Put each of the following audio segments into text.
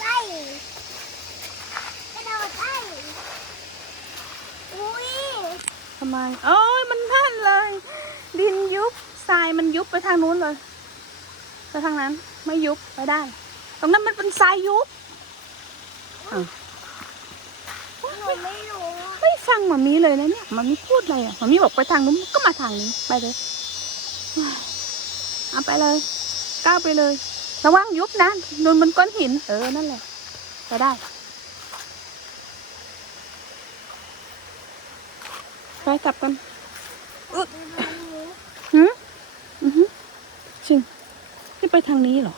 ได้กระโดดได้อุ้ยทำไมโอ้ยมันนั่นเลย ดินยุบทรายมันยุบไปทางนู้นเลยไปทางนั้นไม่ยุบไปได้ ตรงนั้นมันเป็นทรายยุบอ้าวหนูไม่รู้ไม่ฟังหมามีเลยนะเนี่ยหมามีพูดอะไรอะหมามีบอกไปทางนู้นก็มาทางนี้ไปเลยเอาไปเลยก้าวไปเลย ระวังยุบนะโดนมันก้อนหิน เออ นั่นแหละไปได้ไปกลับกันอึ๊ะหืมอือหือจริงจะไปทางนี้เหรอ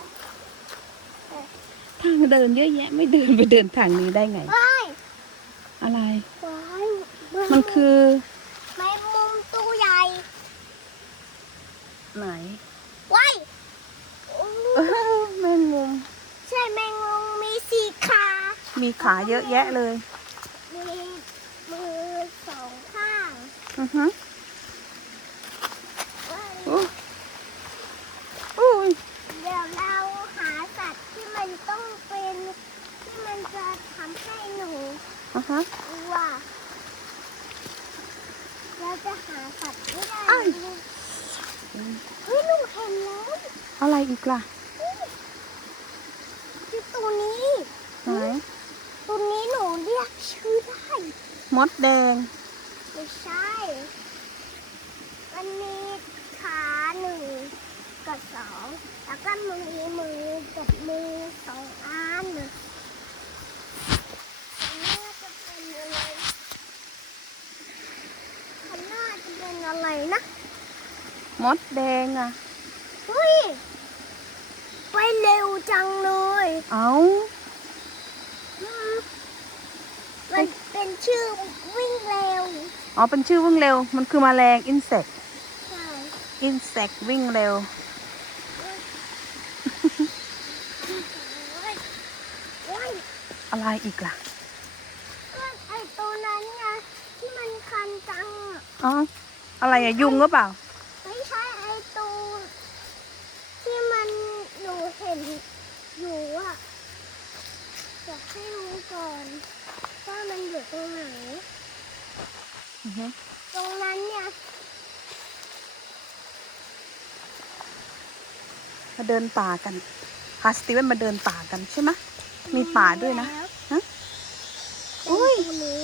ทางเดินเยอะแยะ ไม่เดินไปเดินทางนี้ได้ไงว้ายอะไรว้ายมันคือแมงมุมตัวใหญ่ ไหน ว้าย เออแมงมุม ใช่แมงมุมมีสีขา มีขาเยอะแยะเลย มีมือสองข้าง อือหือ ว้าย อู้อุ้ย เดี๋ยวเราหาสัตว์ที่มันต้องเป็นที่มันจะทำให้หนู อะฮะ กลัวเราจะหาสัตว์ไม่ได้ อ้าย เฮ้ยหนูเห็นแล้ว อะไรอีกล่ะ คือตัวนี้ ไหน ตัวนี้หนูเรียกชื่อได้ มดแดง ไม่ใช่ มันมีขาหนึ่ง กับสองแล้วก็มีมือกับมือสองอันอันนี้จะเป็นอะไรอันน่าจะเป็นอะไรนะมดแดงอะเฮ้ยไปเร็วจังเลย เอาอืมมันเป็นชื่อวิ่งเร็ว อ๋อ เป็นชื่อวิ่งเร็ว มันคือแมลงอินเสกใช่อินเสกวิ่งเร็ว โอ้ยโอ้ย อะไรอีกล่ะก็ไอตัวนั้นไงที่มันคันจังอะอ๋ออะไรอะยุงหรือเปล่า ไม่ใช่ไอตัวที่มันหนูเห็นอยู่อะอยากให้รู้ก่อนว่ามันอยู่ตรงไหน อือฮึตรงนั้นเนี่ยมาเดินป่ากันพาสตีเวนมาเดินป่ากันใช่ไหมมีป่าด้วยนะฮะอุ้ย ตัวนี้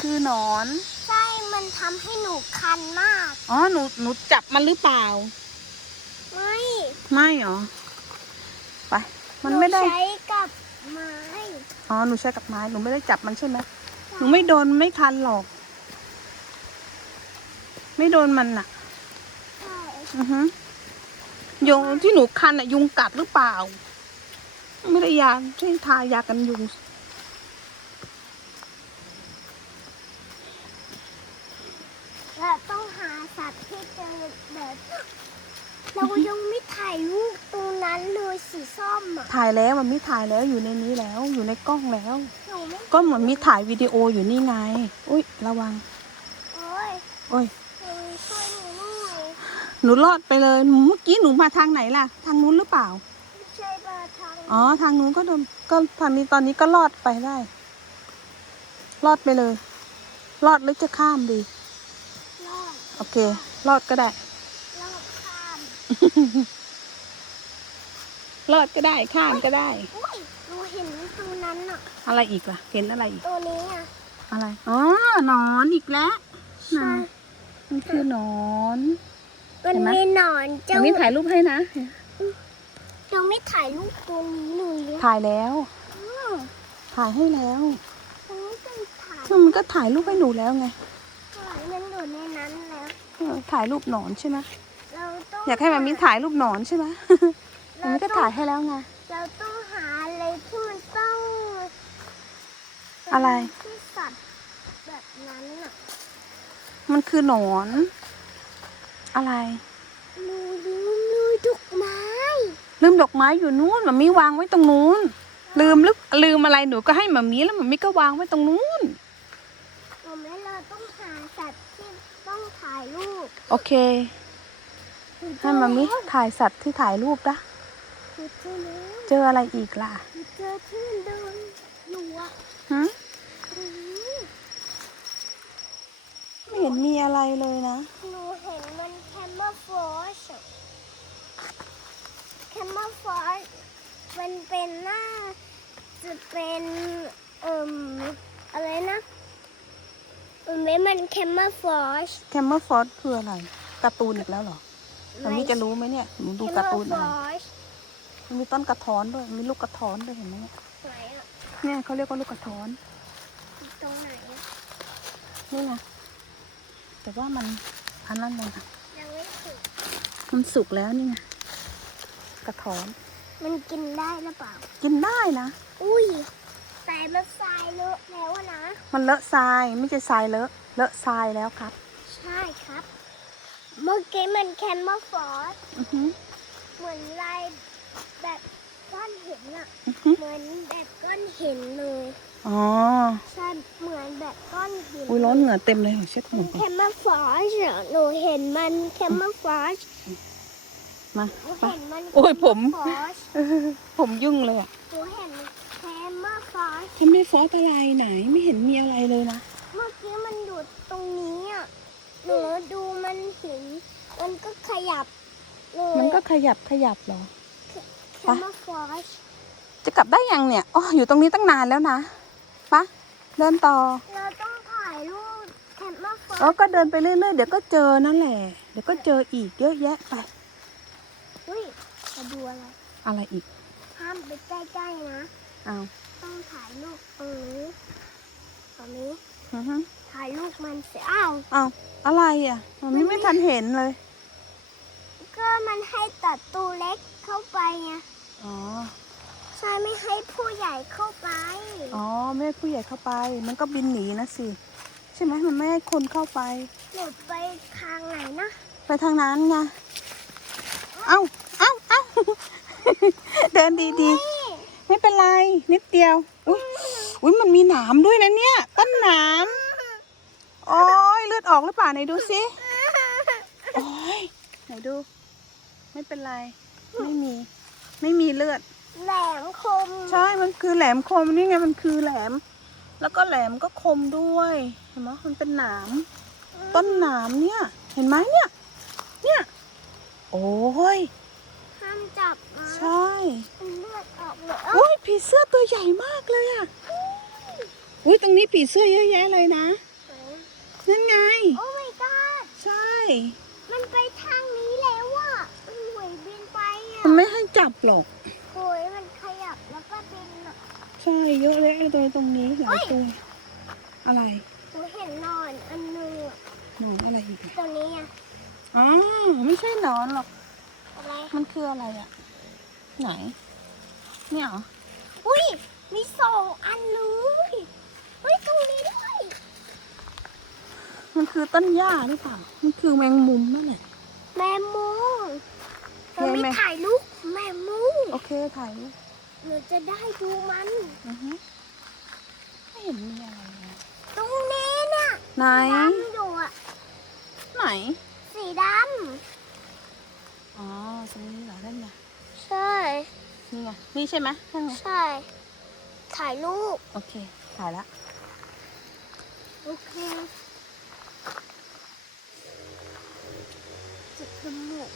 คือหนอน ใช่ มันทำให้หนูคันมาก อ๋อ หนู หนูจับมันหรือเปล่า ไม่ ไม่หรอ ไป มันไม่ได้ หใช้กับไม้ อ๋อ หนูใช้กับไม้ หนูไม่ได้จับมันใช่ไหมหนูไม่โดนไม่คันหรอก ไม่โดนมันน่ะ ใช่ อือฮึยุงที่หนูคันอะยุงกัดหรือเปล่า ไม่ได้ยาช่วยทายากันยุง เราต้องหาสัตว์ที่เจอแบบ เรายังไม่ถ่ายรูปตรงนั้นเลยสีส้มอะถ่ายแล้วมันมีถ่ายแล้วอยู่ในนี้แล้ว อยู่ในกล้องแล้ว หนูไม่ก็เหมือนมีถ่ายวิดีโออยู่นี่ไง อุ้ยระวัง โอ้ยโอ้ย หนูช่วยหนูหน่อยหนูรอดไปเลยเมื่อกี้หนูมาทางไหนล่ะ ทางนู้นหรือเปล่า ไม่ใช่ปลาทางอ๋อ ทางนู้นก็โดนก็ทางนี้ตอนนี้ก็รอดไปได้ รอดไปเลย รอดหรือจะข้ามดี รอดโอเค รอดก็ได้รอดข้าม รอดก็ได้ข้ามก็ได้ อุ้ยหนูเห็นตรงนั้นอะอะไรอีกล่ะ เห็นอะไรอีก ตัวนี้อะอะไร อ๋อหนอนอีกแล้วใช่มันคือหนอนมันเห็นไหมมีหนอนอัเจ้านนี้ถ่ายรูปให้นะยังไม่ถ่ายรูปตัวนี้หนูเลยถ่ายแล้วอืมถ่ายให้แล้วตรงนี้ต้องถ่ายมันก็ถ่ายรูปให้หนูแล้วไงถ่ายมันอยู่ในนั้นแล้วเออถ่ายรูปหนอนใช่ไหมเราต้ องอยากให้มามิถ่ายรูปหนอนใช่ไหมมัเรานก็ต้องถ่ายให้แล้วไง เราต้องหาอะไรที่มันต้องอะไร ที่สัตว์แบบนั้นอะ มันคือหนอน อะไรหนูลืมเลยดอกไม้ ลืมดอกไม้อยู่นู้นมันมีวางไว้ตรงนู้น ลืมหรือลืมอะไรหนูก็ให้มามีแล้วมามีก็วางไว้ตรงนู้นหนูไม่เราต้องหาสัตว์ที่ต้องถ่ายรูป โอเค ให้มามิถ่ายสัตว์ที่ถ่ายรูปนะหนูเจอแล้วเจออะไรอีกล่ะหนูเจอที่มันเดินอยู่อะฮะตรงนี้ไม่เห็นมีอะไรเลยนะ หนูเห็นมันแคมเมอร์ฟอชแคมเมอร์ฟอชมันเป็นหน้าจะเป็นเอ่มอะไรนะเอ่มไม่มันแคมเมอร์ฟอชแคมเมอร์ฟอร์คืออะไรการ์ตูนอีกแล้วเหรอ ตอนนี้จะรู้ไหมเนี่ยหนูดูการ์ตูนอะไรชมันมีต้นกระท้อนด้วย มีลูกกระท้อนด้วยเห็นไหมเนี่ยไหนอะเนี่ยเขาเรียกว่าลูกกระท้อน ตรงไหนอะนี่ไงแต่ว่ามันอันนั้นเลยค่ะยังไม่ถึงมันสุกแล้วนี่ไงกระท้อน มันกินได้หรือเปล่า กินได้นะ อุ้ยแต่มันทรายเลอะแล้วอะนะ มันเลอะทรายไม่ใช่ทรายเลอะ เลอะทรายแล้วครับ ใช่ครับ เมื่อกี้มันแคมเมอร์ฟอสอือหือ เหมือนลายแบบก้อนหินอะอือหือ เหมือนแบบก้อนหินเลยอ๋อ ใช่เหมือนแบบก้อนหินอุ้ยร้อนเหงื่อเต็มเลยเช็ดหัวก่แคอนมเมอร์ฟอสอะหนูเห็นมันแคมเมอร์ฟอสมาหนูไป เห็นมันโอ้ยผมฟอสเออผมยุ่งเลยอะหนูเห็นแคมเมอร์ฟอสทำไม่ฟอสอะไรไหนไม่เห็นมีอะไรเลยนะ เมื่อกี้มันอยู่ตรงนี้อะ หนูดูมันเห็น มันก็ขยับเลยมันก็ขยับขยับเหรอ แคมเมอร์ฟอสจะกลับได้ยังเนี่ยอ๋ออยู่ตรงนี้ตั้งนานแล้วนะปะเดินต่อเราต้องถ่ายรูปแคมเมอร์ฟออ๋อสก็เดินไปเรื่อยๆเดี๋ยวก็เจอนั่นแหละ เดี๋ยวก็เจออีกเยอะแยะไป อุ้ยจะดูอะไร อะไรอีก ห้ามไปใกล้ๆนะ เอาต้องถ่ายรูปตรงนี้ตรงนี้ อือฮึถ่ายรูปมันเสียอ้าว เอา อะไรอะมันไม่ไม่ทันเห็นเลย ก็มันให้ตัดตูเล็กเข้าไปไงอ๋อใช่ไม่ให้ผู้ใหญ่เข้าไป อ๋อไม่ให้ผู้ใหญ่เข้าไป มันก็บินหนีนะสิใช่ไหมมันไม่ให้คนเข้าไปหนูไปทางไหนนะไปทางนั้นไงเอ้าเอ้าเอ้าเดินดีนี่ๆไม่เป็นไรนิดเดียวอุ้ยอุ้ยมันมีหนามด้วยนะเนี่ย ต้นหนาม โอ้ยเลือดออกหรือเปล่าไหนดูสิโอ้ยไหนดู ไม่เป็นไร ไม่มี ไม่มีเลือด แหลมคม ใช่ มันคือแหลมคมนี่ไงมันคือแหลม แล้วก็แหลมก็คมด้วย เห็นไหมมันเป็นหนาม ต้นหนามเนี่ย เห็นไหมเนี่ย เนี่ย โอ้ย ห้ามจับนะใช่มันเลือดออกเลยเอ้าโอ้ยผีเสื้อตัวใหญ่มากเลยอะอุ้ยตรงนี้ผีเสื้อเยอะแยะเลยนะ นั่นไง โอ้ my god ใช่ มันไปทางนี้แล้วอะมันหวยบินไปอะมันไม่ให้จับหรอกโอ้ยมันขยับแล้วก็บินอะใช่เยอะเลยตัวตรงนี้หลายตัวอะไรหนูเห็นนอนอันหนึงอะหนอนอะไรอีกอะตัวนี้อะอ๋อไม่ใช่หนอนหรอก อะไรมันคืออะไรอะ ไหน เนี่ยเหรอ อุ้ยมีสองอันเลยเฮ้ยตรงนี้ด้วย มันคือต้นหญ้าหรือเปล่า มันคือแมงมุมนั่นแหละ แมมมูเราไม่แมมถ่ายรูปแมมมูโอเคถ่ายรูปหนูจะได้ดูมันอือฮึไม่เห็นมีอะไรเลยตรงนี้น่ะไหนดำอยู่อะไหน สีดอ๋อตรงนี้เหรอนั่นไงำใช่นี่ไงนี่ใช่ไหมใช่ไหมใช่ ถ่ายรูปโอเค ถ่ายละโอเค จุดจมูก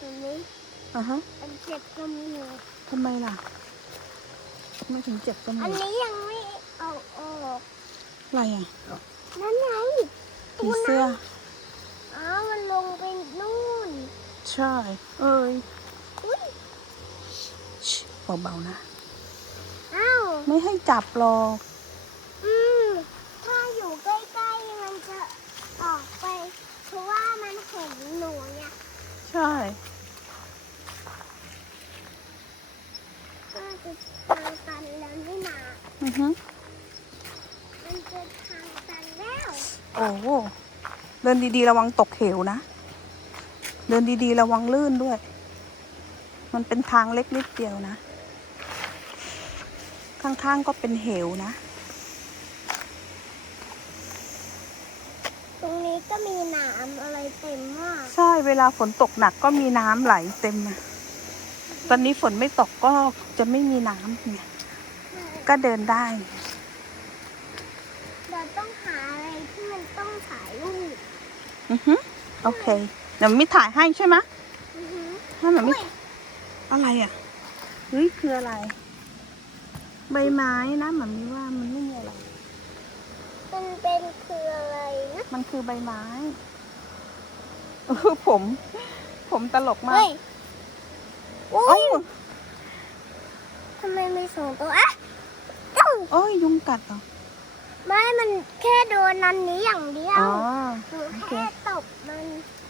ตรงนี้อะฮะอันเจ็บจมูกทำไมล่ะทำไมันถึงเจ็บจมูอันกนี้ยังไม่เอาออกอะไรอะนั่นไงผีเสื้อ อ้าวมันลงไปนู่น ใช่ เอ้ยอุ้ยชิเบาๆนะ อ้าว ไม่ให้จับหรอก อืม ถ้าอยู่ใกล้ๆ มันจะออกไป เพราะว่ามันเห็นหนูเนี่ย ใช่น่าจะทางตันแล้วนี่นาอือฮึมันจะทางตันแล้วโอ้โหเดินดีๆระวังตกเหวนะ เดินดีๆระวังลื่นด้วย มันเป็นทางเล็กนิดเดียวนะ ข้างๆก็เป็นเหวนะ ตรงนี้ ก็มีหนามอะไรเต็มมากใช่เวลาฝนตกหนักก็มีน้ำไหลเต็มอะตอนนี้ฝนไม่ตกก็จะไม่มีน้ำเนี่ยก็เดินได้ เราต้องหาอะไรที่มันต้องถ่ายรูปอือฮึโอเค เดี๋ยวมิถ่ายให้ใช่ไหมอือหือให้แบบมิอุ้ยอะไรอะเฮ้ยคืออะไร ใบไม้นะหมันมีว่ามันไม่มีอะไร มันเป็นคืออะไรนะ มัน คือใบไม้เออผม ผมตลกมากเฮ้ยอุ้เอ้ายทำไมมีสองตัวอะเอ้าโอ้ยยุงกัดเหรอ ไม่ มันแค่โดนนันนี้อย่างเดียวอ๋อหนูโอเคแค่ตบมัน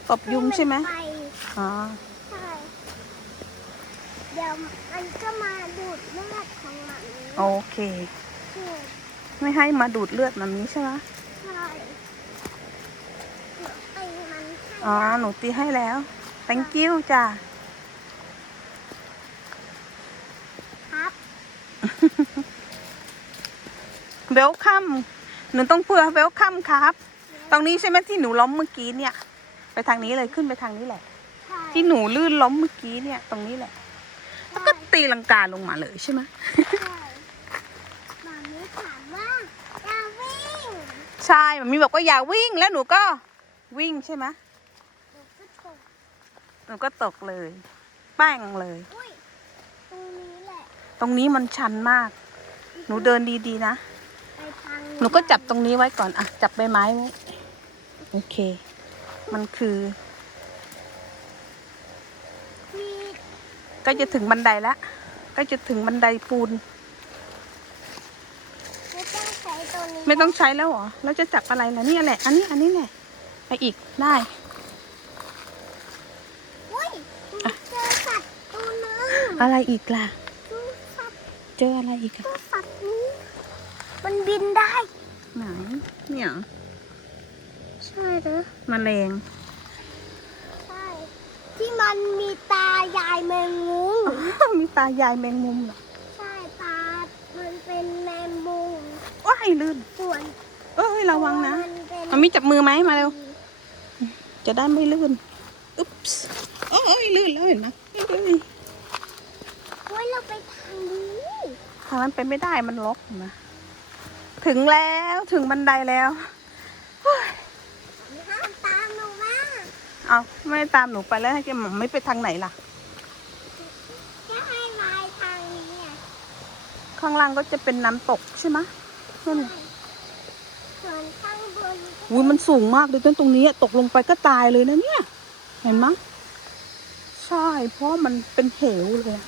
ตบยุงใช่ไหมไปอ๋อใช่เดี๋ยวมันก็มาดูดเลือดของมันโอเคคือไม่ให้มาดูดเลือดแบบนี้ใช่ไหม ใช่หนูตีมันให้ อ๋อ หนูตีให้แล้ว thank you จ้ะ ครับ เวลคัมหนูต้องเพื่อเวลคัมครับ ตรงนี้ใช่ไหมที่หนูล้มเมื่อกี้เนี่ย ไปทางนี้เลยขึ้นไปทางนี้แหละใช่ที่หนูลื่นล้มเมื่อกี้เนี่ย ตรงนี้แหละ แล้วก็ตีลังกาลงมาเลยใช่ไหมใช่หมามีถามว่าอย่าวิ่ง ใช่มันมีบอกว่าอย่าวิ่งแล้วหนูก็วิ่งใช่ไหม หนูก็ตกหนูก็ตกเลย แป้งเลย อุ้ยตรงนี้แหละตรงนี้มันชันมาก หนูเดินดีๆนะ ไปทางหนูก็จับตรงนี้ไว้ก่อน อะ จับใบไม้ไว้ โอเค มันคือ มีก็จะถึงบันไดแล้ว ก็จะถึงบันไดปูน ไม่ต้องใช้ตัวนี้ไม่ต้องใช้แล้วเหรอ แล้วจะจับอะไรล่ะนี่แหละ อันนี้ อันนี้แหละ ไปอีก ได้ อุ้ยเจอสัตว์ตัวหนึง อะไรอีกล่ะ ดูสัตว์เจออะไรอีกอะดูสัตว์นี้ มันบินได้ไหนเนี่ยเหรอใช่เหรอแมลงใช่ ที่มันมีตายายแมงมุมมีตายายแมงมุมเหรอใช่ตา มันเป็นแมงมุมว้ายลื่นส่วนเอ้ยระวังนะมันเป็นมันมีจับมือไหมมาเร็ว จะได้ไม่ลื่น อุ๊บส์โอ้ยลื่นแล้วเห็นไหมเอ้ยโอ้ย เราไปทางนี้ทางนั้นไปไม่ได้มันล็อกเห็นไหมถึงแล้วถึงบันไดแล้วห้ามตามหนูมาเอาไม่ตามหนูไปแล้วให้แกหมอไม่ไปทางไหนล่ะ จะให้ลายทางนี้อะข้างล่างก็จะเป็นน้ำตกใช่ไหมนั่นน่ะส่วนข้างบนก็อุ้ยมันสูงมากเลยต้นตรงนี้อะตกลงไปก็ตายเลยนะเนี่ย เห็นไหมใช่ เพราะมันเป็นเหวเลยอะ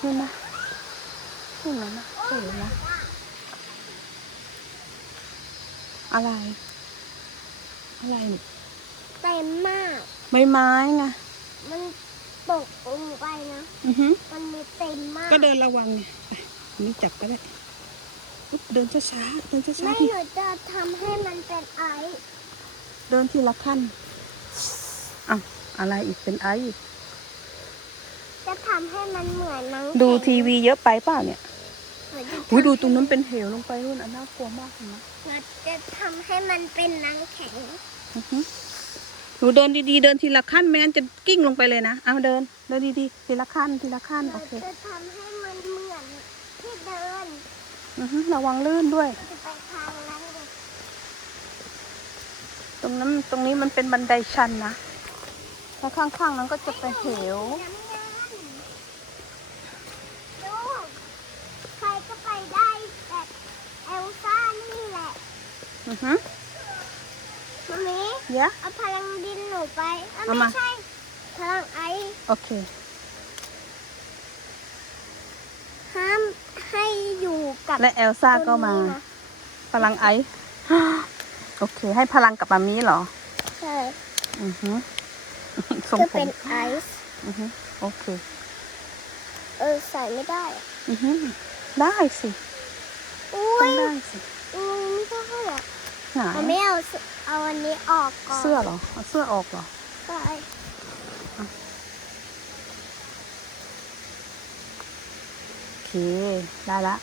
จะต้องเห็นไหมเห็นไหมนะเหวนะ อะไร อะไรนี่เต็มมาก ใบไม้ไง มันตกลงไปนะ อือฮึมันมีเต็มมาก ก็เดินระวังไงไปอันนี่จับก็ได้อุ๊บเดินช้าๆเดินช้าไม่ๆดิหนูจะทำให้มันเป็นไอซ์เดินทีละขั้นอ้าวอะไรอีกเป็นไอซ์อีก จะทำให้มันเหมือนนังดูแข็งทีวีเยอะไปเปล่าเนี่ยหนูจะอุ้ยดูตรงนั้นเป็นเหวลงไปนู่นอะน่ากลัวมากเลยนะหนูจะทำให้มันเป็นนังแข็งอือฮึหนูเดินดีๆ เดินทีละขั้นไม่งั้นจะกิ้งลงไปเลยนะ เอาเดิน เดินดีๆ ทีละขั้นทีละขั้นหโอนูเคจะทำให้มันเหมือนที่เดินอือฮึระวังลื่นด้วย จะไปทางนั้นเลยตรงนั้นตรงนี้มันเป็นบันไดชันนะ แล้วข้างๆนั้นก็จะเป็นเหว น้ำเงินดูใครก็ไปได้แต่เอลซ่านี่แหละ อือฮึมามีเยอะเอาพลังดินหนูไปเอ้ยเอาไม่มาใช่พลังไอซ์โอเค ห้ามให้อยู่กับและเอลซ่าก็มาตัวนี้นะพลังไอซ์โอเค ให้พลังกับมามีเหรอ ใช่อือฮึทรงจะผเป็มนไอซ์อือฮึโอเค เออใส่ไม่ได้อะอือฮึได้สิ อุ้ต้อยงได้สิ อืมไม่ใช่หรอก ไหนเราไม่เอาเสื้อเอาอันนี้ออกก่อนเสื้อเหรอเอาเสื้อออกเหรอใช่โอเค ได้ละ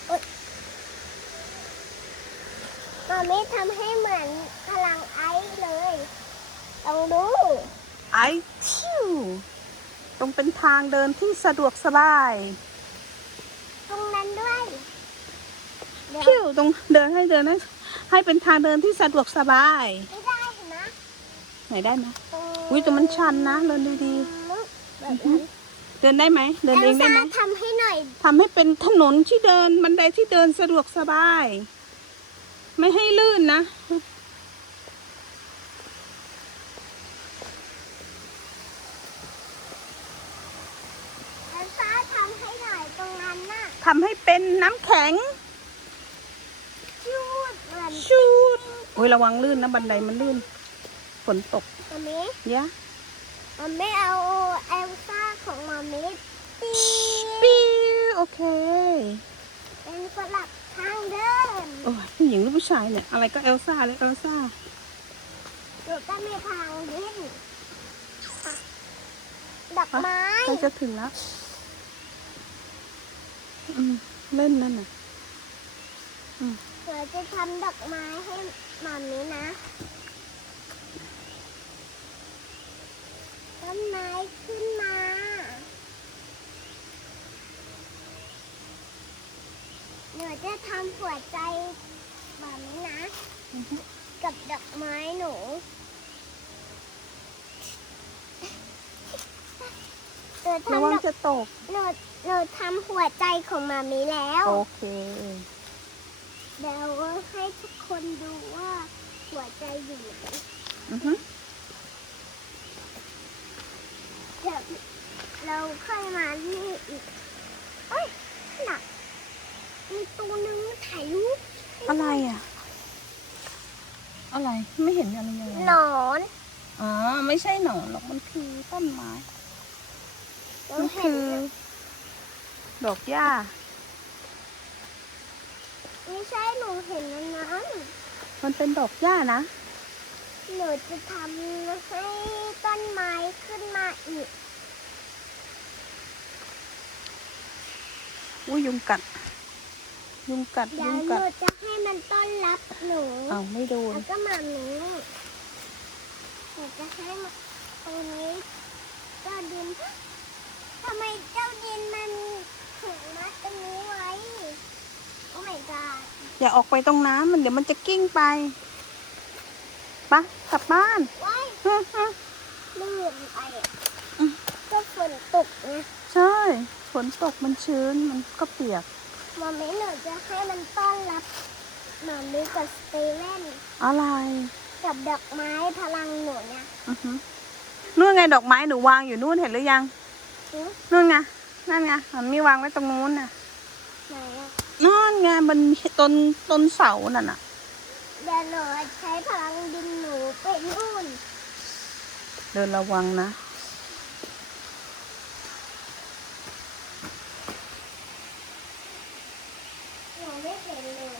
เราไม่ทำให้เหมือนพลังไอซ์เลยลองดูไอทิวตรงเป็นทางเดินที่สะดวกสบาย ตรงนั้นด้วยเดี๋ยวพิ้วตรงเดินให้เดินให้ ให้เป็นทางเดินที่สะดวกสบาย ไม่ได้เห็นนะไหนได้ไหมตรงอุ้ยแต่มันชันนะเดินดีแบบนั้นๆเดินได้ไหมเดินเองได้ไหมลซ่าทำให้หน่อยทำให้เป็นถนนที่เดินบันไดที่เดินสะดวกสบาย ไม่ให้ลื่นนะเอลซ่าทำให้หน่อยตรงนั้นน่ะทำให้เป็นน้ำแข็งชูดเหมือน ชูดโอ้ยระวังลื่นนะบันไดมันลื่น ฝนตกมามิยะมันไม่เอาเอลซ่าของมามิตีปิ้วโอเค เป็นสลับทางเดินโอ้ยผู้หญิงหรือผู้ชายเนี่ย อะไรก็เอลซ่าเลยเอลซ่าหนูก็มีทางเดินดอกไม้ใกล้จะถึงแล้วอืมเล่นนั่นน่ะ หนูจะทำดอกไม้ให้มามินะ ต้นไม้ขึ้นมา หนูจะทำหัวใจแบบนี้นะอือฮึกับดอกไม้หนูหนูระทำวังดอกจะตก หนูหนูทำหัวใจของมามีแล้ว โอเค เดี๋ยวให้ทุกคนดูว่าหัวใจอยู่ไหนอือฮึเดี๋ยวเราค่อยมานี่อีกเอ้ยน่ะมีตัวหนึงถ่ายรูปอะไรอะ อะไรไม่เห็นอะไรเลยหนอนอ๋อไม่ใช่หนอนหรอกมันคือต้นไม้เรามันเห็คืนอดอกหญ้า ไม่ใช่หนูเห็นอันนั้นมันเป็นดอกหญ้านะ หนูจะทำให้ต้นไม้ขึ้นมาอีก อุ้ยยุงกัด ยุงกัด เดี๋ยุยวงหกันูด จะให้มันต้อนรับหนูอ้าวไม่โดน แล้วก็มามีหนูจะให้มาตรงนี้เจ้าดินทำไมเจ้าดินมันถึงมัดตรงนี้ไว้ โอ้ my god อย่าออกไปตรงน้ำมันเดี๋ยวมันจะกิ้งไปปะกลับบ้านว้ายฮึฮึลื่นไปอะอืมก็ฝนตกไงใช่ฝนตกมันชื้นมันก็เปียกมามีหนูจะให้มันต้อนรับมามีกับสตีเวนอะไรกับดอกไม้พลังหนูเนี่ยอือฮึนู่นไงดอกไม้หนูวางอยู่นู่นเห็นหรือยังนู่นไงนั่นไงมันมีวางไว้ตรงนู้นน่ะไหนอะนู่น ไงมันต้นต้นเสานั่นน่ะเดี๋ยวหนูใช้พลังดินหนูไปนู่น เดินระวังนะหนูไม่เห็นเลย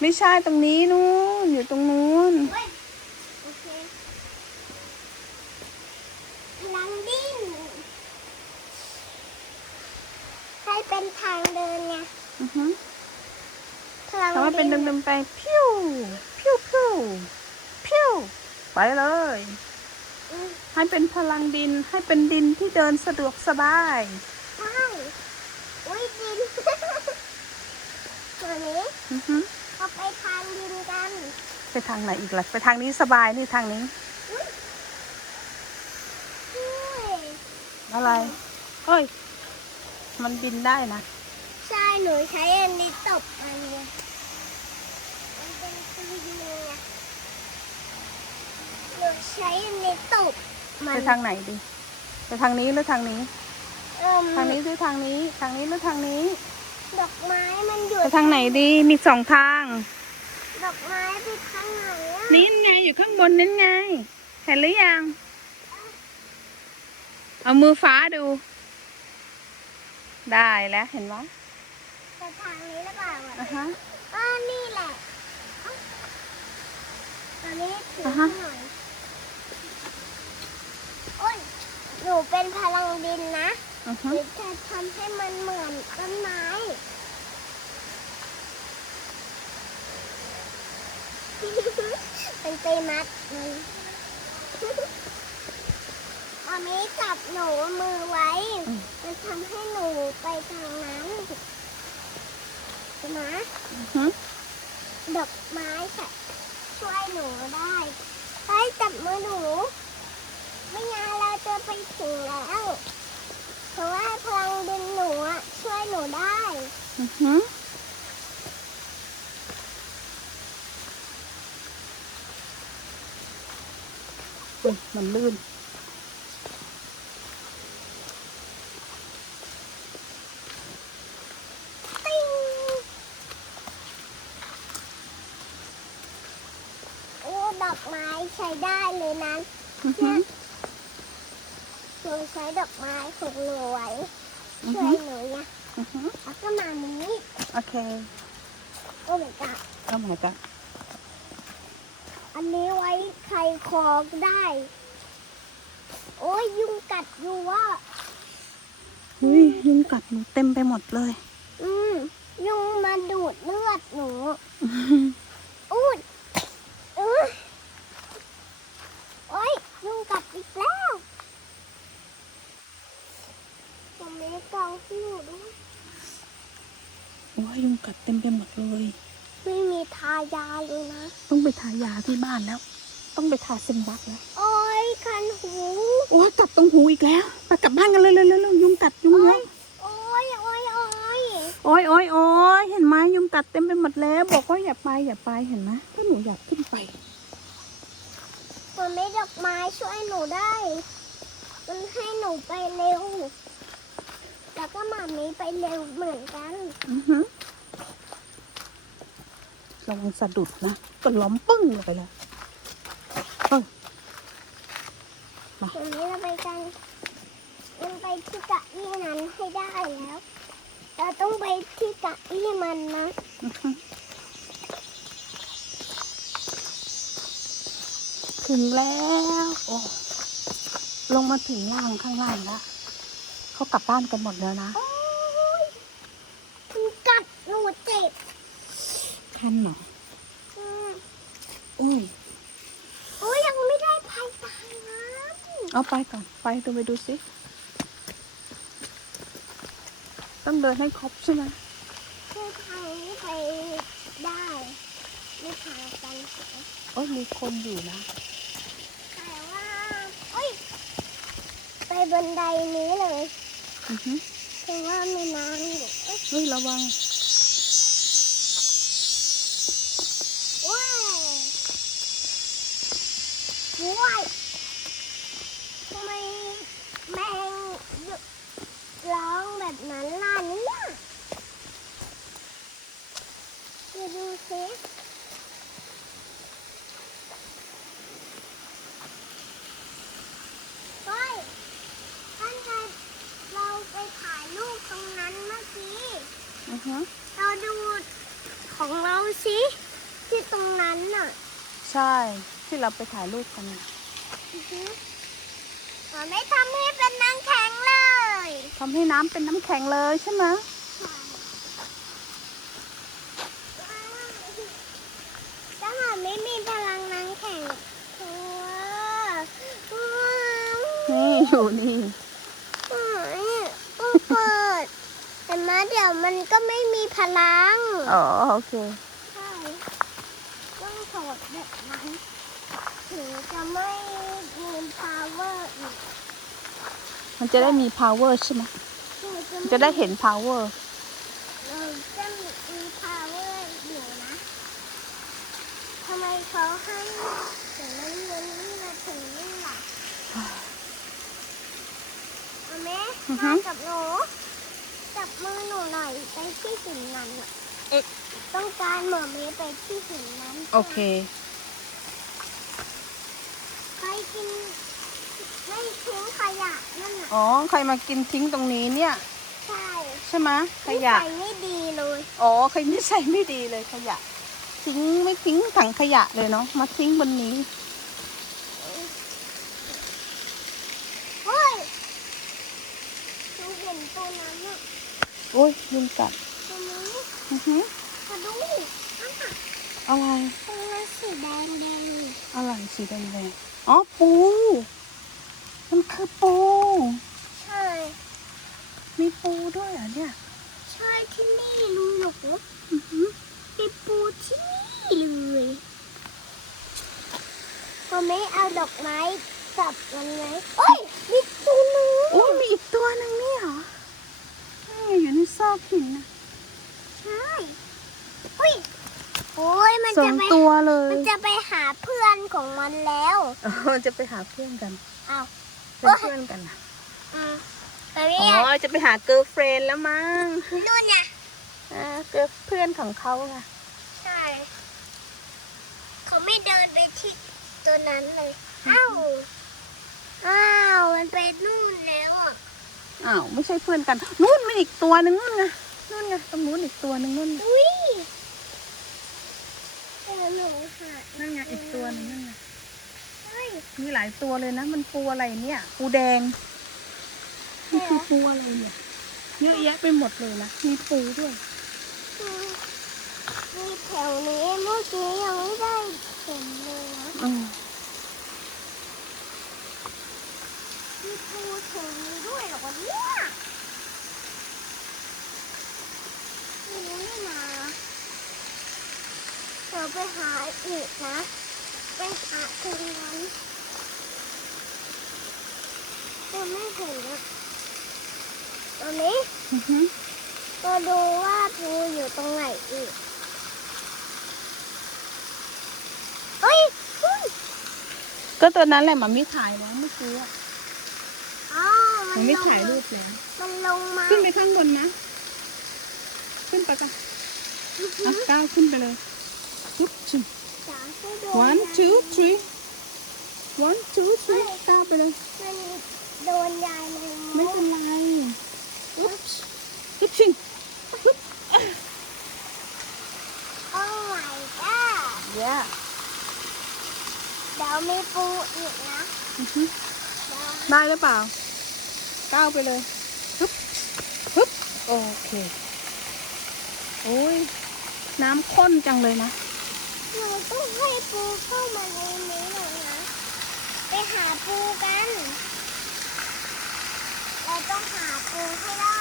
ไม่ใช่ตรงนี้นู่นอยู่ตรงนู้นเว้ยโอเคพลังดิน ให้ เป็นทางเดินไงอือฮึพลังทำให้เป็นดินเดิมๆไปพิ้วพิ้วพิ้วพิ้วไปเลยอืมให้เป็นพลังดินให้เป็นดินที่เดินสะดวกสบายใช่อุ้ยดินตัวนี้อือฮึเอาไปทางดินกัน ไปทางไหนอีกล่ะ ไปทางนี้สบายนี่ทางนี้อุ้ยอุ้ยอะไรเฮ้ย มันบินได้นะ ใช่หนูใช้อันนี้ตบมันไงมันเป็นตีนไงหนูใช้อันนี้ตบมันไปทางไหนดีไปทางนี้หรือทางนี้ เอิ่มทางนี้หรือทางนี้ ทางนี้หรือทางนี้ ดอกไม้มันอยู่ไปทางไหนดี มีสองทาง ดอกไม้ไปทางไหนอะนี่ไงอยู่ข้างบนนั่นไง เห็นหรือยัง เอามือฟ้าดู ได้แล้วเห็นไหมไปทางนี้หรือเปล่าอะอะฮะเออนี่แหละเอ้าตอนนี้ถืออ่าให้ฮะ หน่อยโอ้ยหนูเป็นพลังดินนะอือหฮึรือจะทำให้มันเหมือนต้นไม้เป็นไปมัดมันมามีจับหนูมือไว้ อืม มันทำให้หนูไปทางนั้นใช่ไหมอือฮึดอกไม้ค่ะช่วยหนูได้ไปจับมือหนู ไม่งั้นเราจะไปถึงแล้ว เพราะว่าพลังดึงหนูช่วยหนูได้มันลื่น ติ้งโอ้ดอกไม้ใช้ ได้เลยนะอือฮึหนูใช้ดอกไม้ของหนูไว้อือช่วฮึ ยหนูไงอือฮึแล้วก็มานี้โอเคโอ้ my god เอาหมดจ้ะอันนี้ไว้ใครคอก็ได้ โอ้ยยุงกัดอยู่ว่า อุ้ยยุงกัดหนูเต็มไปหมดเลย อืมยุงมาดูดเลือดหนูอือฮึอุ้ยเออโอ้ยยุงกัดอีกแล้ว กองที่หนูด้วยโอ้ยยุงกัดเต็มไปหมดเลย ไม่มีทายาเลยนะ ต้องไปทายาที่บ้านแล้ว ต้องไปทาเซนบักแล้ว โอ้ยคันหู โอ้ยกัดตรงหูอีกแล้วไปกลับบ้านกันเลยเร็วๆๆยุงกัดยุงเยอะโอ้ยโอ้ยโอ้ยโอ้ยโอ้ยโอ้ยเห็นไหมยุงกัดเต็มไปหมดแล้ว บอกว่าอย่าไปอย่าไปเห็นไหมถ้าหนูอยากขึ้นไป มันไม่ดอกไม้ช่วยหนูได้ มันให้หนูไปเร็ว แล้วก็หมามีไปเร็วเหมือนกันอือฮึระวังสะดุดนะก็ล้มปึ้งลงไปเลยเฮ้ยวันนี้เราไปกันมันไปที่กะอี้นั้นให้ได้แล้ว เราต้องไปที่กะอี้มันนะอือฮึถึงแล้ว โอ้ ลงมาถึงล่างข้างล่างแล้ว เขากลับบ้านกันหมดแล้วนะโอ้ยมันกัดหนูเจ็บคันเหรออืมโอ้ยโอ้ยยังไม่ได้พายตายน้เอาไปก่อนไปดูไปดูสิต้องเดินให้ครบใช่ไหมำคือทางนี้ไปได้ไม่พากันเสียโอ้ยมีคนอยู่นะแต่ว่าเอ้ยไปบันไดนี้เลย อือฮึคือว่ามีน้ำอยู่เอ้ยเฮ้ยระวังว้ายว้ายทำไมแมงร้องแบบนั้นล่ะเนี่ยดูดูสิเฮ้ยท่านไงเราไปถ่ายรูปตรงนั้นเมื่อกี้ อือฮึเราดูของเราสิที่ตรงนั้นน่ะใช่ที่เราไปถ่ายรูปกันน่ะอือฮึมันไม่ทำให้เป็นนางแข็งเลยทำให้น้ำเป็นน้ำแข็งเลยใช่ไหมถ้ามันไม่มีพลังนางแข็งว้าวว้าวนี่อยู่นี่ ต้องเปิดแต่ มาเดี๋ยวมันก็ไม่มีพลัง อ๋อโอเค ใช่ ต้องถอดแบบนั้น ถึงจะไม่มี power อีกมันจะได้มี power ใช่ไหมถึงมันจะได้เห็น power เราจะมี power อยู่นะทำไมเขาให้ถึงนั้นเงินนี่มาถึงนี่ล่ะเอาไหมอือฮึมากับหนู จับมือหนูหน่อยไปที่หินนั้นน่ะเอ๊ะ ต้องการหมอมีไปที่หินนั้นโอเค ใครกินไม่ทิ้งขยะนั่นน่ะอ๋อ ใครมากินทิ้งตรงนี้เนี่ย ใช่ใช่ไหมขยะ นิสัไม่ดีเลยอ๋อ ใครนิสัยไม่ดีเลยขยะ ทิ้งไม่ทิ้งถังขยะเลยเนาะ มาทิ้งบนนี้ เฮ้ยหนูเห็นตัวนั้นน่ะ โอ้ยยุงกัดตัวนี้อือฮึกระดูกนั่นน่ะอะไรตัวนั้นสีแดงแดงอะไรสีแดงๆอ๋อปูมันคือปูใช่มีปูด้วยเหรอเนี่ยใช่ที่นี่ลุงหยกนะอือหือมีปูที่นี่เลยพอไม่เอาดอกไม้จับมันไหมโอ้ยมีตัวหนึงโอ้มีอีกตัวหนึ่งนี่เหรอนี่ไง อยู่ในซอกหินนะใช่อุ้ยโอ้ยมันสอจะงไปตัวเลยมันจะไปหาเพื่อนของมันแล้วอ๋อจะไปหาเพื่อนกันอ้าว เป็นเพื่อนกันนะอืมแต่ไม่อ๋อยากอจะไปหาเกิร์ลเฟรนแล้วมั้งนู่นน่ะอ่าเกิร์ลเพื่อนของเขาไงใช่เขาไม่เดินไปที่ตัวนั้นเลยอ้าวอ้าวมันไปนู่นแล้วอะ อ้าวไม่ใช่เพื่อนกัน นู่นมีอีกตัวหนึ่งนู่นไงนู่นไงตรงนู้นอีกตัวหนึ่งนู่นไงอุ้ยเออหนูหานั่นไงอีกตัวหนึ่งนั่นไงเฮ้ยมีหลายตัวเลยนะ มันปูอะไรเนี่ยปูแดงนี่คือปูอะไรเนี่ยเยอะแยะไปหมดเลยนะมีปูด้วยมีแถวนี้เมื่อกี้ยังไม่ได้เห็นเลยนะ อืม มีปูถวนี้ด้วยเหรอวะเนี่ยไม่รู้นี่นะเดี๋ยวไปหาอีกนะ ไปหาตรงนั้นยังไม่เห็นอะตอนนี้ก็ดูว่าปูอยู่ตรงไหนอีกเฮ้ย ก็ตัวนั้นแหละมันม่ถ่ายแล้วเมื่อกี้อะ อ๋อมันไม่ถ่ายรูปแล้วมันลงมาขึ้นไปข้างบนนะ ขึ้นไปกันอะก้าวขึ้นไปเลยปุ๊บชิมจ๋าช่วยดู one two three one two three ก้าวไปเลยมันโดนยายเลยไม่เป็นไรปุ๊บปุ๊บชิงปุ๊บโอ้ my god เย้เดี๋ยวมีปูอีกนะอือหือเดี๋ยว ได้หรือเปล่า ก้าวไปเลยฮึ๊บฮึ๊บโอเคโอ้ยน้ำข้นจังเลยนะเราต้องให้ปูเข้ามาในนี้เลยนะ ไปหาปูกัน เราต้องหาปูให้ได้